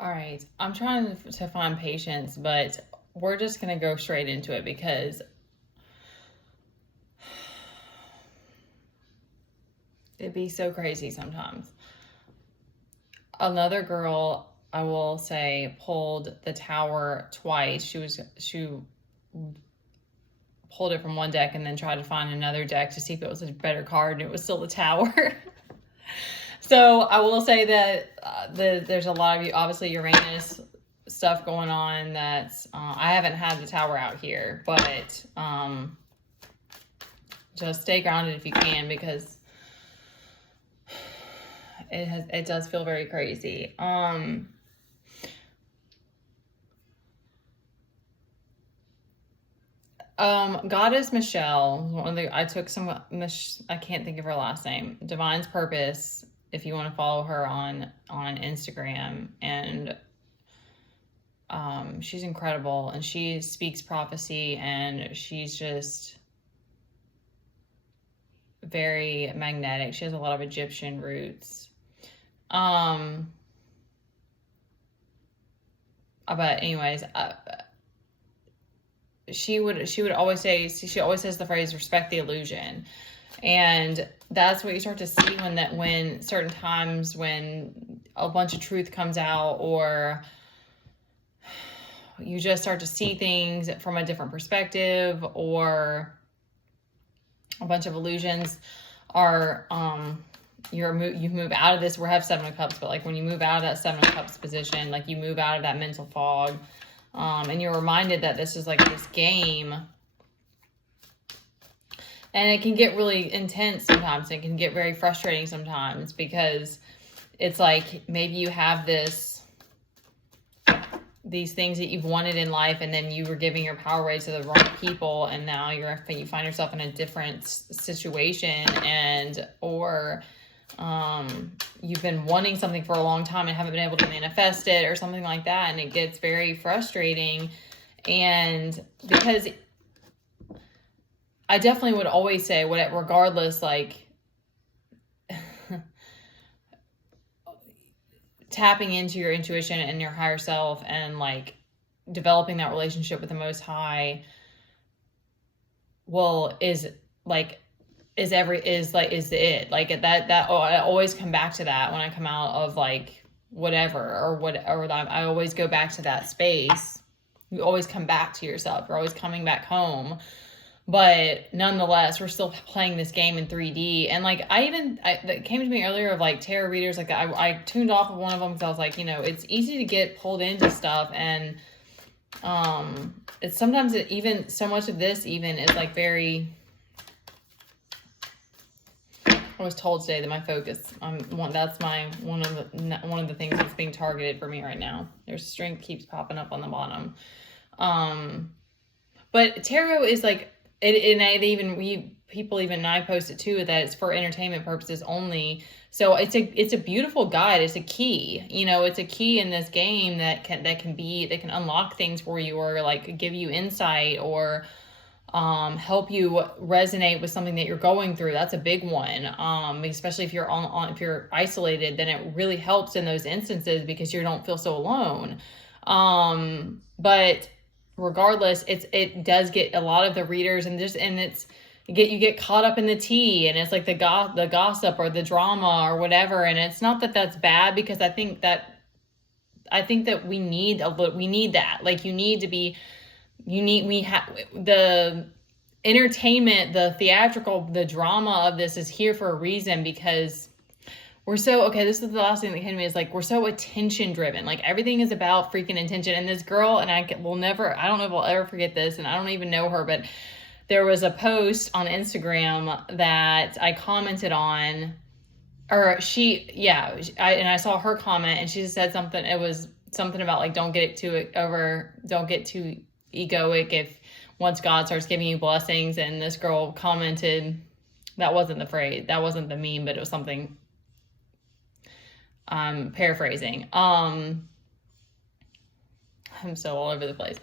All right. I'm trying to find patience, but we're just going to go straight into it because it'd be so crazy sometimes. Another girl, I will say, pulled the tower twice. She pulled it from one deck and then tried to find another deck to see if it was a better card, and it was still the tower. So I will say that there's a lot of you, obviously Uranus stuff going on. That's I haven't had the tower out here, but just stay grounded if you can, because it does feel very crazy. Goddess Michelle, I took some, I can't think of her last name. Divine's Purpose, if you want to follow her on Instagram, and she's incredible, and she speaks prophecy, and she's just very magnetic. She has a lot of Egyptian roots. But anyways, she would always say, she always says the phrase "respect the illusion," and that's what you start to see when certain times when a bunch of truth comes out, or you just start to see things from a different perspective, or a bunch of illusions are you move out of this. We have Seven of Cups, but like when you move out of that Seven of Cups position, like you move out of that mental fog, and you're reminded that this is like this game, and it can get really intense sometimes. It can get very frustrating sometimes, because it's like maybe you have these things that you've wanted in life, and then you were giving your power away to the wrong people, and now you find yourself in a different situation, or you've been wanting something for a long time and haven't been able to manifest it, or something like that, and it gets very frustrating. And because I definitely would always say, regardless, like tapping into your intuition and your higher self, and like developing that relationship with the Most High, is it like that I always come back to that when I come out of like whatever, or I always go back to that space. You always come back to yourself. You're always coming back home. But nonetheless, we're still playing this game in 3D. And like that came to me earlier of like tarot readers. Like I tuned off of one of them because I was like, it's easy to get pulled into stuff, and it's sometimes even so much of this even is like very. I was told today that my focus, that's one of the things that's being targeted for me right now. Their strength keeps popping up on the bottom. But tarot is like it, and people even I posted too that it's for entertainment purposes only. So it's a beautiful guide. It's a key. It's a key in this game that can unlock things for you, or like give you insight, or help you resonate with something that you're going through. That's a big one. Especially if you're if you're isolated, then it really helps in those instances because you don't feel so alone. But regardless, it does get a lot of the readers, and you get caught up in the tea, and it's like the gossip or the drama or whatever. And it's not that that's bad, because I think that we need that. Like we have the entertainment, the theatrical, the drama of this is here for a reason, because this is the last thing that came to me, is like, we're so attention driven. Like everything is about freaking attention. And this girl, and I don't know if I'll ever forget this, and I don't even know her, but there was a post on Instagram that I commented on, or I saw her comment, and she said something. It was something about like, don't get too egoic if once God starts giving you blessings. And this girl commented, that wasn't the phrase, that wasn't the meme, but it was something, paraphrasing. I'm so all over the place.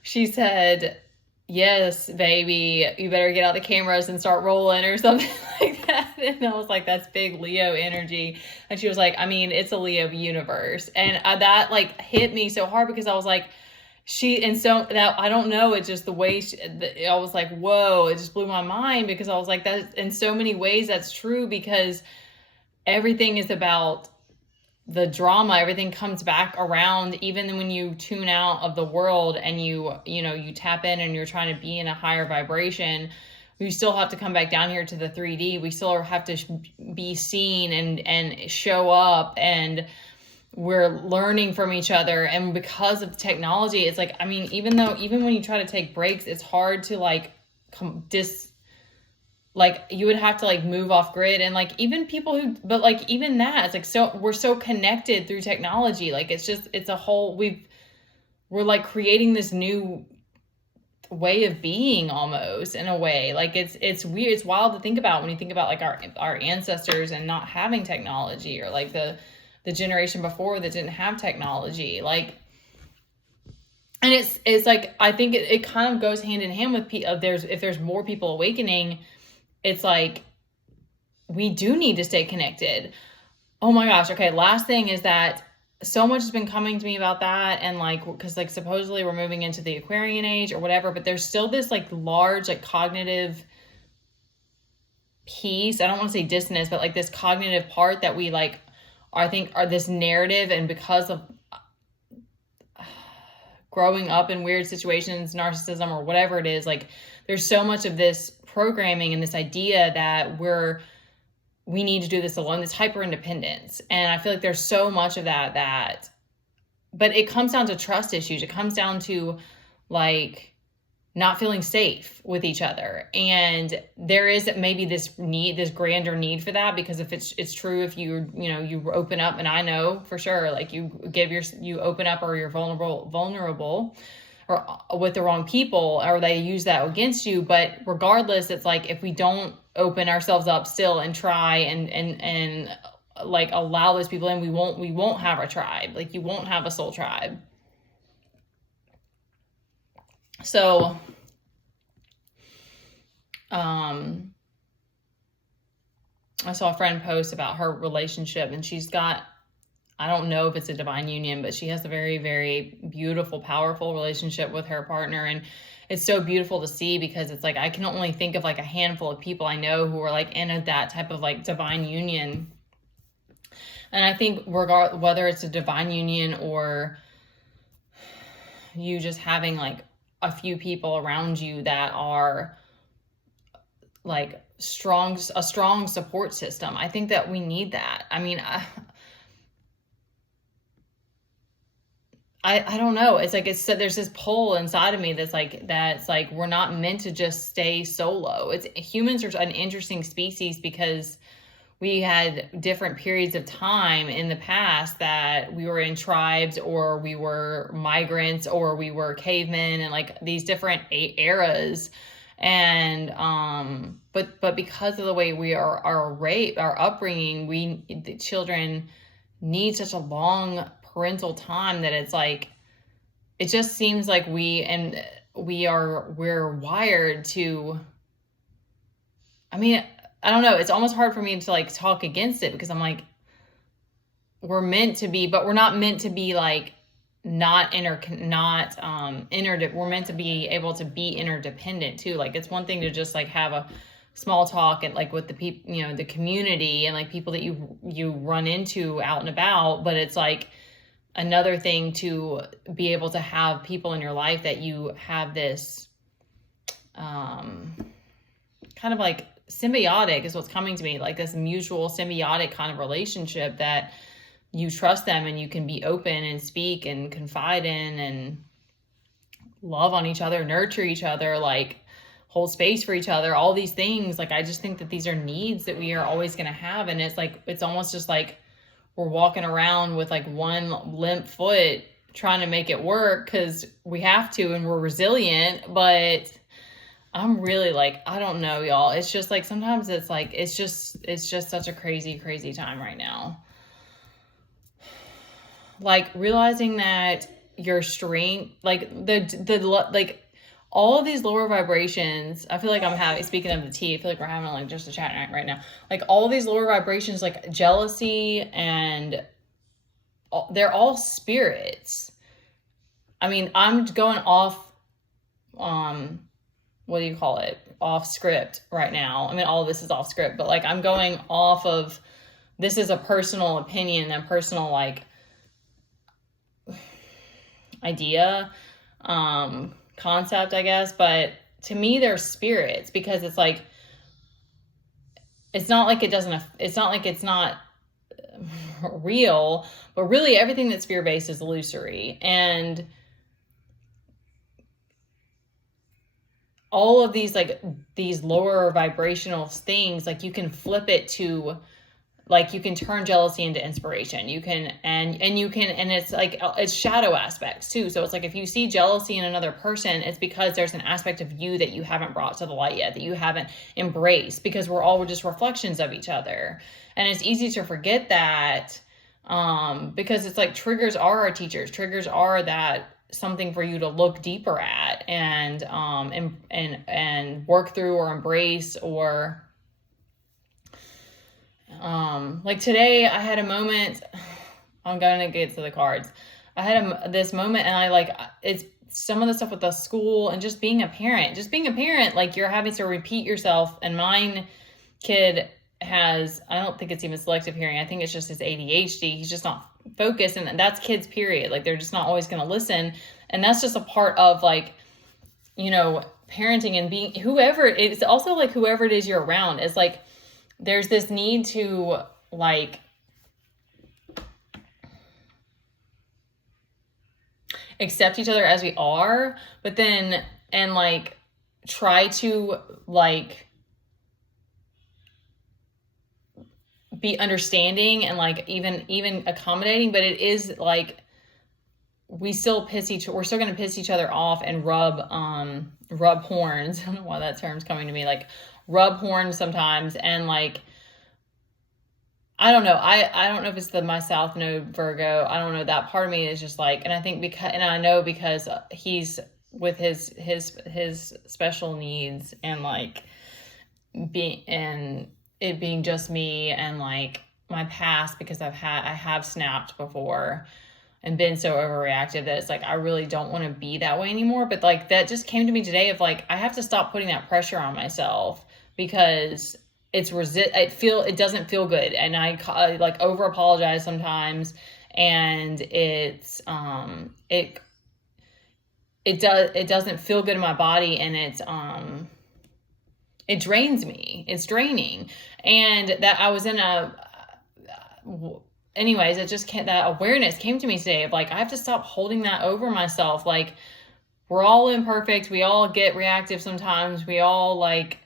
She said, yes, baby, you better get out the cameras and start rolling or something like that. And I was like, that's big Leo energy. And she was like, I mean, it's a Leo universe. And that like hit me so hard because I was like, and so that, I don't know, it's just the way I was like, whoa, it just blew my mind because I was like, that in so many ways that's true because everything is about the drama. Everything comes back around, even when you tune out of the world and you tap in and you're trying to be in a higher vibration. We still have to come back down here to the 3D. We still have to be seen and show up, and we're learning from each other. And because of technology, it's like, I mean, even when you try to take breaks, it's hard to like like you would have to like move off grid. And like even people who, but like even that, it's like, so we're so connected through technology. Like it's a whole, we're like creating this new way of being almost, in a way. Like it's weird, it's wild to think about when you think about like our ancestors and not having technology, or like the generation before that didn't have technology. Like, and it's like, I think it kind of goes hand in hand with if there's more people awakening, it's like we do need to stay connected. Oh my gosh. Okay, last thing is that so much has been coming to me about that, and like, because like supposedly we're moving into the Aquarian age or whatever, but there's still this like large like cognitive piece. I don't want to say dissonance, but like this cognitive part that we like, I think, are this narrative. And because of growing up in weird situations, narcissism or whatever it is, like there's so much of this programming and this idea that we need to do this alone, this hyper independence. And I feel like there's so much of that, but it comes down to trust issues. It comes down to like not feeling safe with each other. And there is maybe this grander need for that, because if it's true, if you open up, and I know for sure, like you open up, or you're vulnerable or with the wrong people, or they use that against you. But regardless, it's like, if we don't open ourselves up still and try and like allow those people in, we won't have a tribe. Like you won't have a soul tribe. So, I saw a friend post about her relationship, and she's got, I don't know if it's a divine union, but she has a very, very beautiful, powerful relationship with her partner. And it's so beautiful to see, because it's like, I can only think of like a handful of people I know who are like in that type of like divine union. And I think whether it's a divine union or you just having like a few people around you that are like a strong support system, I think that we need that. I mean, I don't know. It's like, there's this pull inside of me that's like we're not meant to just stay solo. Humans are an interesting species, because we had different periods of time in the past that we were in tribes, or we were migrants, or we were cavemen, and like these different eras. And but because of the way we are, our upbringing, the children need such a long parental time that it's like, it just seems like we're wired to, I mean, I don't know. It's almost hard for me to like talk against it, because I'm like, we're meant to be, but we're not meant to be like we're meant to be able to be interdependent too. Like, it's one thing to just like have a small talk and like with the people, the community, and like people that you run into out and about, but it's like another thing to be able to have people in your life that you have this kind of like symbiotic, is what's coming to me, like this mutual symbiotic kind of relationship, that you trust them and you can be open and speak and confide in and love on each other, nurture each other, like hold space for each other, all these things. Like, I just think that these are needs that we are always going to have. And it's like, it's almost just like we're walking around with like one limp foot trying to make it work because we have to, and we're resilient. But I'm really like, I don't know, y'all. It's just like, sometimes it's like, it's just such a crazy, crazy time right now. Like realizing that your strength, like like all of these lower vibrations, I feel like I'm having, speaking of the tea, I feel like we're having like just a chat night right now. Like all of these lower vibrations, like jealousy, and they're all spirits. I mean, I'm going off, what do you call it? Off script right now. I mean, all of this is off script, but like I'm going off of, this is a personal opinion, a personal like idea, concept, I guess. But to me, they're spirits, because it's like, it's not like it doesn't, it's not like it's not real, but really everything that's fear-based is illusory. And all of these, like these lower vibrational things, like you can flip it to, like you can turn jealousy into inspiration. You can, and you can, and it's like, it's shadow aspects too. So it's like, if you see jealousy in another person, it's because there's an aspect of you that you haven't brought to the light yet, that you haven't embraced, because we're all just reflections of each other. And it's easy to forget that, because it's like triggers are our teachers. Triggers are that something for you to look deeper at, and work through or embrace, or like today I had a moment. I'm going to get to the cards. I had this moment, and I like, it's some of the stuff with the school and just being a parent, like you're having to repeat yourself. And mine kid has, I don't think it's even selective hearing. I think it's just his ADHD. He's just not focused, and that's kids, period. Like they're just not always going to listen. And that's just a part of like, you know, parenting and being whoever. It's also like whoever it is you're around is like, there's this need to like accept each other as we are, but then, and like try to like be understanding and like even accommodating. But it is like, we're still going to piss each other off and rub horns. I don't know why that term's coming to me, like rub horns sometimes. And like, I don't know. I don't know if it's my South Node Virgo. I don't know. That part of me is just like, and I think because he's with his special needs, and like it being just me, and like my past, because I have snapped before and been so overreactive that it's like, I really don't want to be that way anymore. But like, that just came to me today of like, I have to stop putting that pressure on myself, because it doesn't feel good. And I like over apologize sometimes, and it doesn't feel good in my body, and it drains me. It's draining. And that I was in anyways, that awareness came to me today of like, I have to stop holding that over myself. Like, we're all imperfect. We all get reactive sometimes. We all like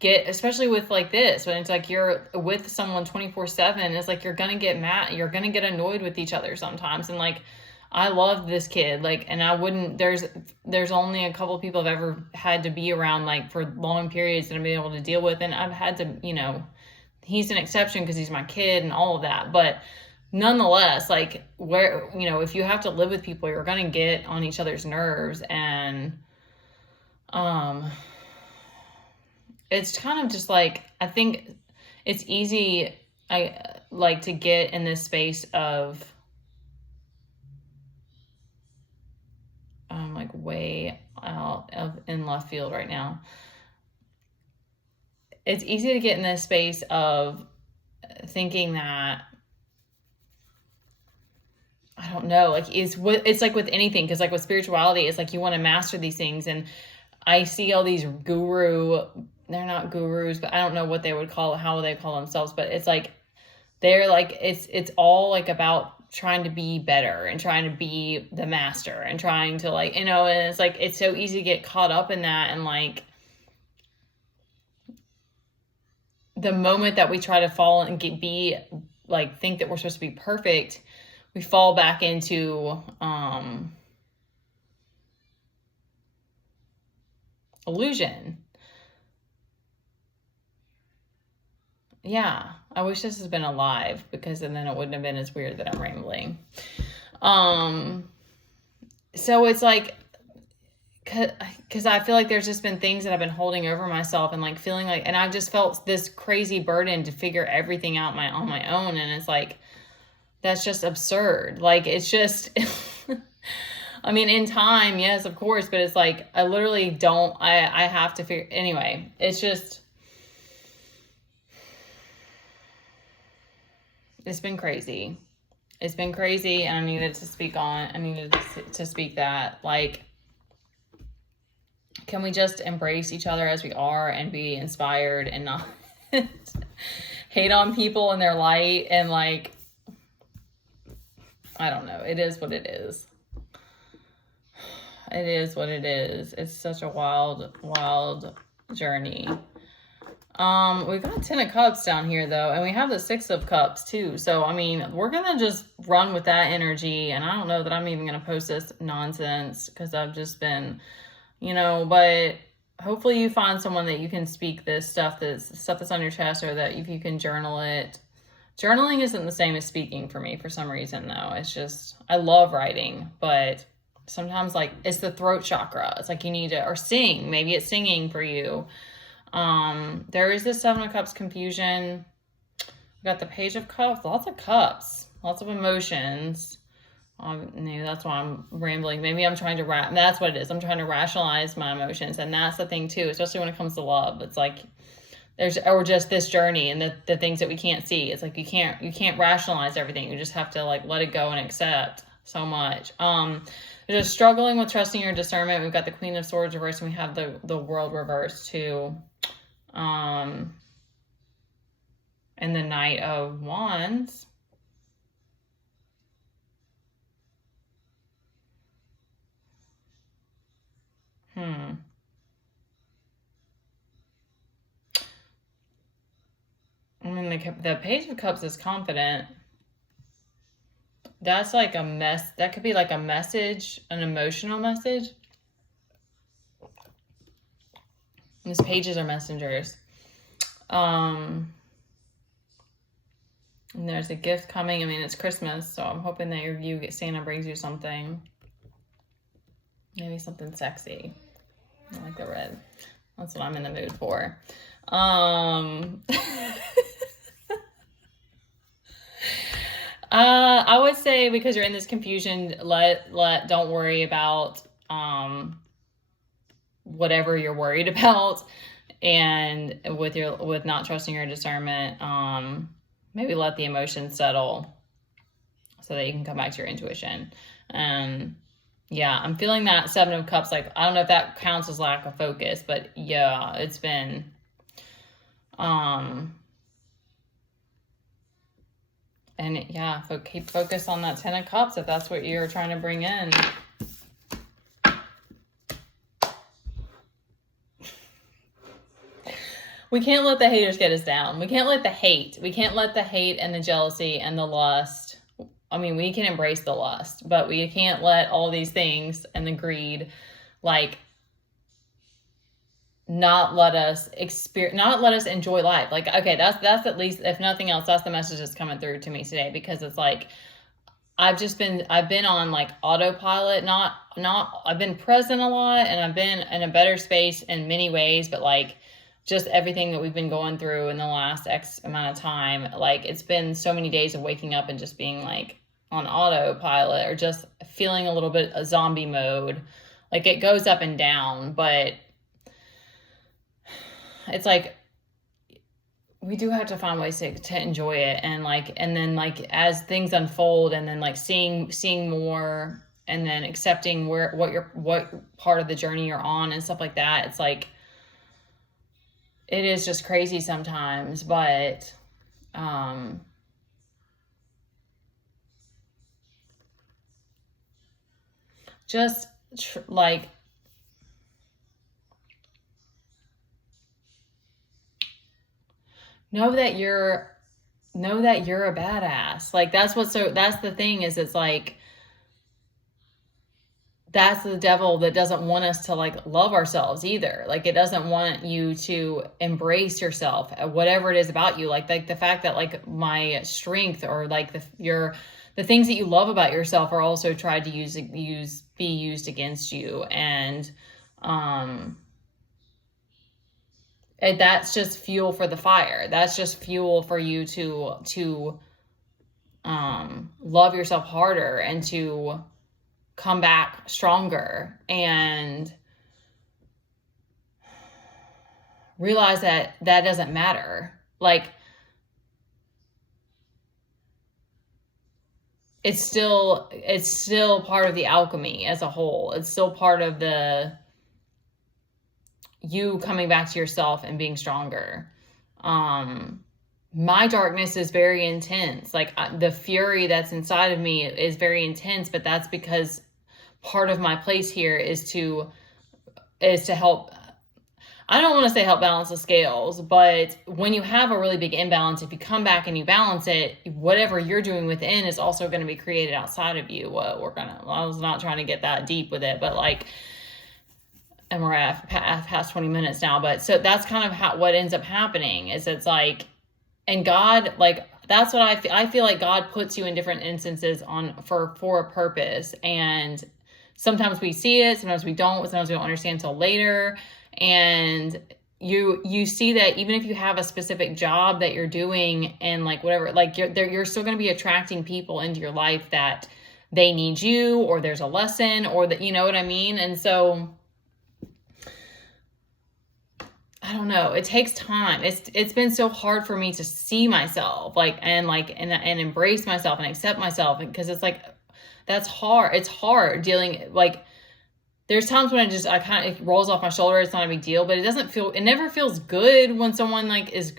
especially with like this, when it's like you're with someone 24/7, it's like, you're going to get mad. You're going to get annoyed with each other sometimes. And like, I love this kid, like, and I wouldn't, there's only a couple of people I've ever had to be around like for long periods that I've been able to deal with. And I've had to, you know, he's an exception because he's my kid and all of that. But nonetheless, like, where, you know, if you have to live with people, you're going to get on each other's nerves. And it's kind of just like, I think it's easy, I like to get in this space of, I'm like way out in left field right now. It's easy to get in this space of thinking that, I don't know, like it's like with anything, because like with spirituality, it's like you want to master these things. And I see all these they're not gurus, but I don't know what they would call it, how they call themselves, but it's like, they're like, it's all like about trying to be better and trying to be the master and trying to like, you know, and it's like, it's so easy to get caught up in that. And like, the moment that we try to fall and think that we're supposed to be perfect, we fall back into illusion. Yeah, I wish this has been a live, because then it wouldn't have been as weird that I'm rambling. So it's like, because I feel like there's just been things that I've been holding over myself and like feeling like, and I've just felt this crazy burden to figure everything out on my own. And it's like, that's just absurd. Like, it's just, I mean, in time, yes, of course, but it's like, I literally don't, I have to figure, anyway, it's just, it's been crazy. It's been crazy, and I needed to speak that. Like, can we just embrace each other as we are and be inspired and not hate on people in their light? And like, I don't know. It is what it is. It is what it is. It's such a wild, wild journey. We've got 10 of Cups down here though, and we have the 6 of Cups too. So, I mean, we're going to just run with that energy. And I don't know that I'm even going to post this nonsense because I've just been, but hopefully you find someone that you can speak this stuff that's on your chest, or that if you can journal it. Journaling isn't the same as speaking for me for some reason though. It's just, I love writing, but sometimes like it's the throat chakra. It's like you need to, or sing, maybe it's singing for you. There is this 7 of Cups confusion. We got the Page of Cups, lots of emotions. Maybe that's why I'm rambling. Maybe I'm trying to that's what it is. I'm trying to rationalize my emotions. And that's the thing too, especially when it comes to love. It's like, or just this journey and the things that we can't see. It's like, you can't rationalize everything. You just have to like, let it go and accept so much. They're just struggling with trusting your discernment. We've got the Queen of Swords reversed, and we have the World reversed too. And the Knight of Wands. I mean, the Page of Cups is confident. That's like a mess. That could be like a message, an emotional message. These pages are messengers. And there's a gift coming. I mean, it's Christmas, so I'm hoping that Santa brings you something. Maybe something sexy. I like the red. That's what I'm in the mood for. I would say, because you're in this confusion, don't worry about whatever you're worried about, and with not trusting your discernment, maybe let the emotions settle so that you can come back to your intuition. Yeah, I'm feeling that 7 of Cups. Like, I don't know if that counts as lack of focus, but yeah, it's been, and yeah, keep focus on that 10 of Cups if that's what you're trying to bring in. We can't let the haters get us down. We can't let the hate. We can't let the hate and the jealousy and the lust. I mean, we can embrace the lust, but we can't let all these things and the greed, like, not let us enjoy life. Like, okay, that's at least, if nothing else, that's the message that's coming through to me today, because it's like, I've been on like autopilot, I've been present a lot, and I've been in a better space in many ways, but like, just everything that we've been going through in the last X amount of time, like, it's been so many days of waking up and just being like on autopilot, or just feeling a little bit of zombie mode. Like, it goes up and down, but it's like, we do have to find ways to enjoy it. And like, and then like, as things unfold, and then like seeing more, and then accepting what part of the journey you're on and stuff like that. It's like, it is just crazy sometimes, but just like, know that you're a badass. Like, that's the thing, is it's like, that's the devil that doesn't want us to like love ourselves either. Like, it doesn't want you to embrace yourself, whatever it is about you. Like the fact that like my strength, or like the things that you love about yourself, are also tried to be used against you. And That's just fuel for the fire. That's just fuel for you to love yourself harder and to come back stronger and realize that that doesn't matter. Like, it's still part of the alchemy as a whole. It's still part of the you coming back to yourself and being stronger. My darkness is very intense. Like, the fury that's inside of me is very intense, but that's because part of my place here is to help. I don't want to say help balance the scales, but when you have a really big imbalance, if you come back and you balance it, whatever you're doing within is also going to be created outside of you. I was not trying to get that deep with it, but like, and we're at past 20 minutes now, but so that's kind of what ends up happening is it's like, and God, like, that's what I feel like God puts you in different instances for a purpose. And sometimes we see it, sometimes we don't understand until later. And you see that even if you have a specific job that you're doing and like whatever, like you're still going to be attracting people into your life that they need you, or there's a lesson, or that, you know what I mean? And so I don't know. It takes time. It's been so hard for me to see myself and embrace myself and accept myself, because it's like, that's hard. It's hard dealing, like, there's times when it rolls off my shoulder. It's not a big deal, but it never feels good when someone like is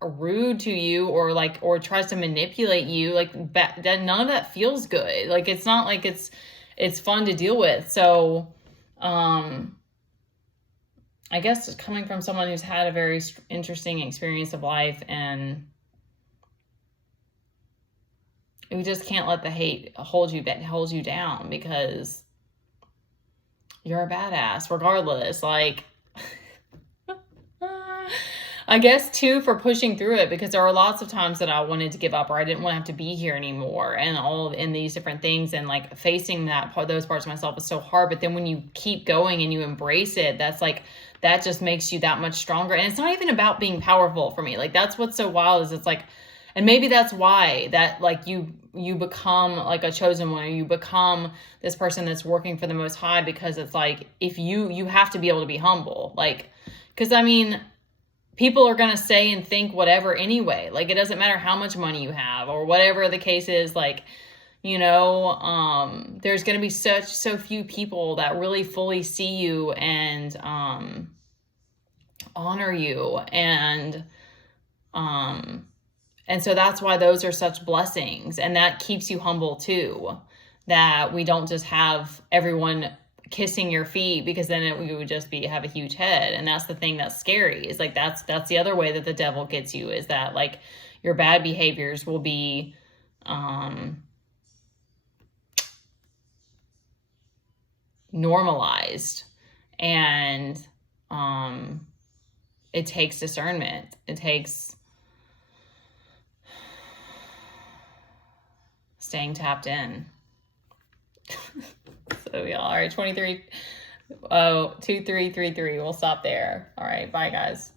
rude to you or tries to manipulate you. Like, that none of that feels good. Like, it's not like it's fun to deal with. So, I guess coming from someone who's had a very interesting experience of life, and you just can't let the hate hold you down, because you're a badass regardless. Like, I guess too, for pushing through it, because there are lots of times that I wanted to give up, or I didn't want to have to be here anymore, and all in these different things, and like facing those parts of myself is so hard. But then when you keep going and you embrace it, that just makes you that much stronger. And it's not even about being powerful for me. Like, that's what's so wild is it's like, and maybe that's why that like you become like a chosen one, or you become this person that's working for the Most High, because it's like, if you have to be able to be humble, like, because I mean, people are going to say and think whatever anyway. Like, it doesn't matter how much money you have or whatever the case is. Like, you know, there's going to be so few people that really fully see you and honor you. And so that's why those are such blessings. And that keeps you humble too, that we don't just have everyone kissing your feet, because then we would just have a huge head. And that's the thing that's scary, is like, that's the other way that the devil gets you, is that like your bad behaviors will be normalized. And it takes discernment. It takes staying tapped in. So yeah, all right, 23, 2333. We'll stop there. All right, bye guys.